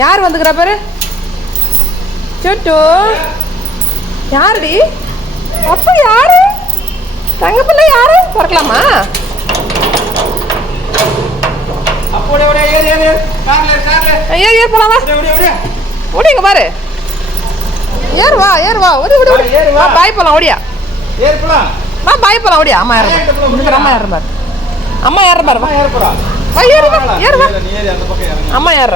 யார் வந்துக்கிறா பாரு. சொட்டு யாருடி? அப்போ யாரு? தங்க பிள்ளை யாரு? பிறக்கலாமா? ஏர் போலாமா? ஓடிங்க பாரு. ஏறு வா ஓடி வா. பாய் போலாம் ஓடியா. வா பாய் போலாம் ஓடியா. அம்மா ஏற பாரு. அம்மா ஏற பாரு. வா ஏறு வா. அம்மா ஏற.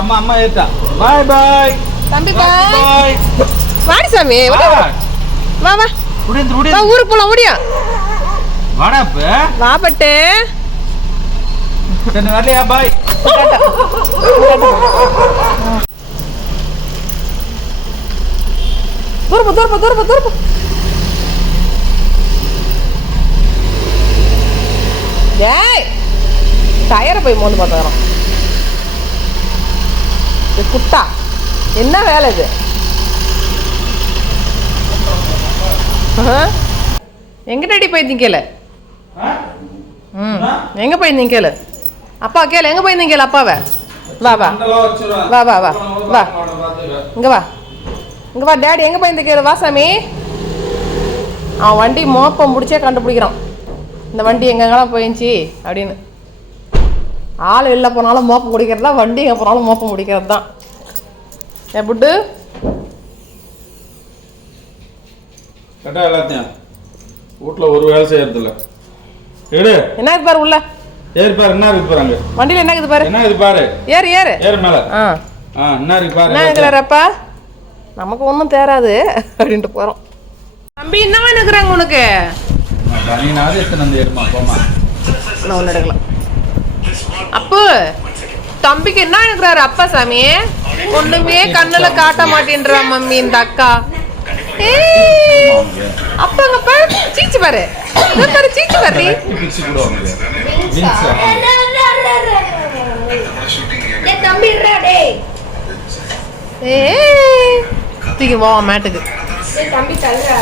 அம்மா ஏத்தா. பாய் பாய் தம்பி பாய். வாடி சாமி வா வா. ஊருக்கு போலாம் ஓடியா. வாடா இப்ப. வா பட்டு. சரி வரலையா பாய். தூரப்பா. ஏய் டயரை போய் மோந்து பார்த்துக்கிறோம். குட்டா என்ன வேலை இது? எங்கிட்டடி போயிருந்தீங்க கேளு. எங்க போயிருந்தீங்க கேளு. அப்பா கேளு எங்க போயிருந்தீங்க கேளு அப்பாவை. வா இங்க வா டேடி எங்க போயிருந்த கேளு. வா சாமி. அவன் வண்டி மோப்பம் முடிச்சே கண்டுபிடிக்கிறான் இந்த வண்டி எங்கெங்கெல்லாம் போயிடுச்சு அப்படின்னு. ஆள் வெளில போனாலும் மோப்பம் முடிக்கிறது தான், வண்டி எங்கே போனாலும் மோப்பம் முடிக்கிறது தான். புட்டு கட்டா எல்லாத்தையும் வீட்டில் ஒரு வேலை செய்யறதில்ல. என்ன இது பாரு உள்ள. ஏறு பாரு என்ன இருக்கு பாருங்க. வண்டியில் என்ன இது பாரு. என்ன இது பாரு. ஏறு மேல. என்ன இருக்கு பாரு. என்ன இருக்கிறாரப்பா நமக்கு ஒன்றும் தேராது அப்படின்ட்டு போகிறோம். தம்பி என்ன வேணுங்கிறாங்க உனக்கு? பனினாவது எத்தனை ஏறுமா போமா. நான் ஒன்று எடுக்கலாம். அப்போ தம்பிக்கு என்ன இருக்கிறாரு அப்பா சாமி? ஒண்ணுமே கண்ணுல காட்ட மாட்டேன்றா மம்மி இந்த அக்கா. அப்பங்க பாரு சீச்சு பாரு. இத பாரு சீச்சு பாரு. டேய் தம்பி இருடா டேய். தூக்கி வா மேட்டுக்கு. டேய் தம்பி தள்ளுடா.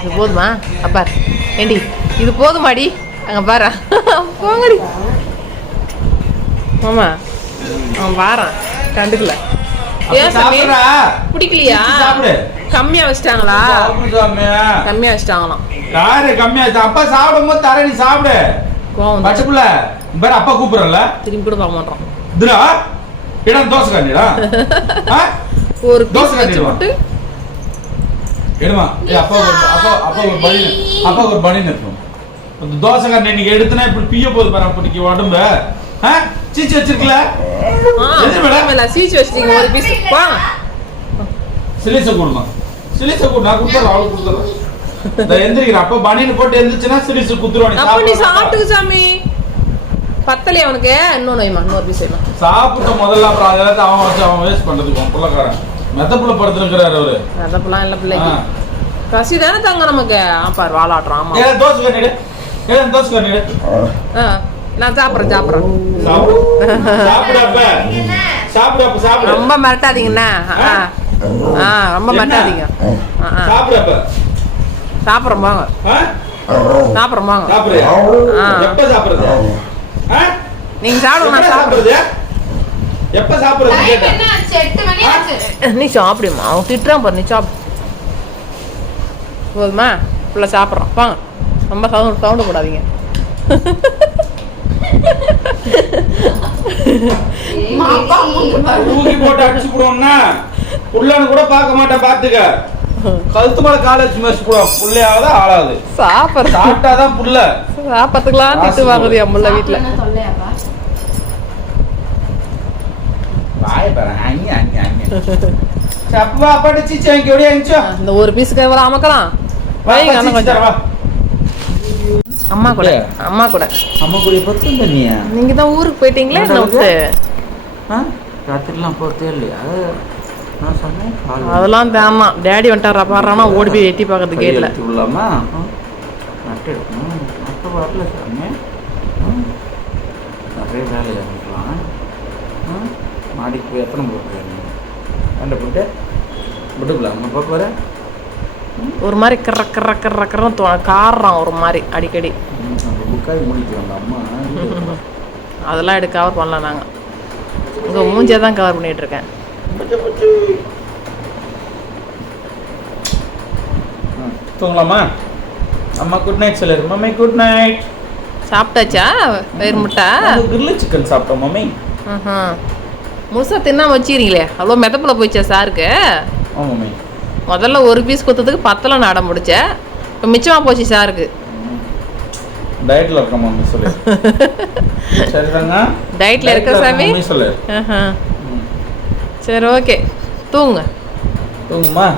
இது போதுமா? அப்பா ஏண்டி இது போதுமாடி? அங்க பாரு போங்கடி. ஆமா அவன் வாரான் கண்டுக்கல. ஏன் சாமி பிடிக்கலையா? கம்மியா வச்சிட்டாங்களா? கம்மியா வச்சிட்டாங்களாம். யாரு கம்மியா? அப்பா சாப்பிடும் போது தர நீ சாப்பிடு. பச்சைப்புள்ள பாரு அப்பா கூப்பிடுறல. திரும்பி கூட பார்க்க மாட்டோம். இதுடா இடம் தோசை கண்டிடா. ஒரு தோசை கட்டி போட்டு எடுமா. அப்பா ஒரு பனி அப்பா ஒரு பனி நிற்கும். அந்த தோசை கண்ணி நீங்க எடுத்துனா இப்படி பிய போகுது பாரு. அப்ப நீங்க உடம்பு சீச்சு வச்சிருக்கல. சீச்சு வச்சிருக்கீங்க ஒரு பீஸ். சிலிச கொடுமா. சிலிச கொடு. நான் கொடுத்துறேன் அவளுக்கு கொடுத்துறேன். இந்த எந்திரிக்கிற அப்ப பனின்னு போட்டு எந்திரிச்சுன்னா சிலிச குத்துருவானி. அப்ப நீ சாப்பிட்டு சாமி பத்தலையே அவனுக்கு. இன்னொன்னு வைமா இன்னொரு பீஸ் வைமா. சாப்பிட்ட முதல்ல அப்புறம் அதெல்லாம் அவன் வச்சு அவன் வேஸ்ட் பண்றதுக்கு புள்ளக்காரன் மெத்தப்புள்ள படுத்துருக்கிறாரு அவரு. மெத்தப்புலாம் இல்ல பிள்ளைக்கு பசி தானே தாங்க நமக்கு. பாரு வாலாட்டுறான். ஆமா தோசை கண்ணிடு. தோசை கண்ணிடு. நான் சாப்பிட்றேன். ரொம்ப மிரட்டாதீங்கண்ணா. ரொம்ப மிரட்டாதீங்க. சாப்பிட்றோம் வாங்க. நீங்க சாப்பிடுங்க. நான் சாப்பிடுறது எப்ப சாப்பிடுறது? நீ சாப்பிடுமா. அவன் திட்டுறான் பாரு. நீ சாப்பிடு போதுமா? ஃபுல்லா சாப்பிட்றோம் வாங்க. ரொம்ப சவுண்டு போடாதீங்க. ஊக்கி போட்டு அடிச்சு போடுவோம்னா புள்ளன்னு கூட பார்க்க மாட்டேன். பாத்துக்க கழுத்து மேல கால வச்சு மேய்ச்சி போடுவோம். புள்ளையாவது ஆளாது. சாப்பிட்டாதான் புள்ள. சாப்பிட்டுக்கலாம் திட்டு வாங்குது என் முள்ள வீட்டுல. இந்த ஒரு பீஸுக்கு எவ்வளவு அமக்கலாம். அம்மா கூட நீங்க தான் ஊருக்கு போயிட்டீங்களே. என்ன விட்டு ராத்திரிலாம் போறதே இல்லையா? அதெல்லாம் தேமா. டேடி வந்துட்டாரா பாடுறானா ஓடி போய் எட்டி பார்க்கறது கேட்ல. உள்ளாமா நட்டு எடுக்கணும். அப்போ வரல சாமி. நிறைய வேலையாக இருக்கலாம். மாடிக்கு போய் எத்தனை போட்டு ரெண்டு போட்டு விட்டுக்கலாம். நம்ம பார்க்க வர ஒரு மாதிரி கர்றன்னு காடுறான் ஒரு மாதிரி அடிக்கடி. புக்காய் முடிக்கலாம். அம்மா அதெல்லாம் எடுக்காம பண்ணலாம் நாங்கள். உங்கள் மூஞ்சியை தான் கவர் பண்ணிட்டு இருக்கேன். தூங்கலாமா? அம்மா குட் நைட் சொல்லிரு. Mummy good night. சாப்பிட்டாச்சா வயிறு முட்டை? கிரில் சிக்கன் சாப்பிட்டோம் மம்மி. முழுசாக தின்னாம வச்சுக்கிறீங்களே, அவ்வளோ மெதப்பில் போயிச்சா சாருக்கு? ஆமாம் மம்மி. முதல்ல ஒரு பீஸ் கொடுத்ததுக்கு 10 நாட முடிச்சேன், இப்போ மிச்சமாக போச்சு சாருக்கு. டயட்டில் இருக்க மம்மி சொல்லு. சரிதாங்க, டயட்டில் இருக்க சாமி சொல்லு. சரி ஓகே, தூங்குங்க. தூங்குமா?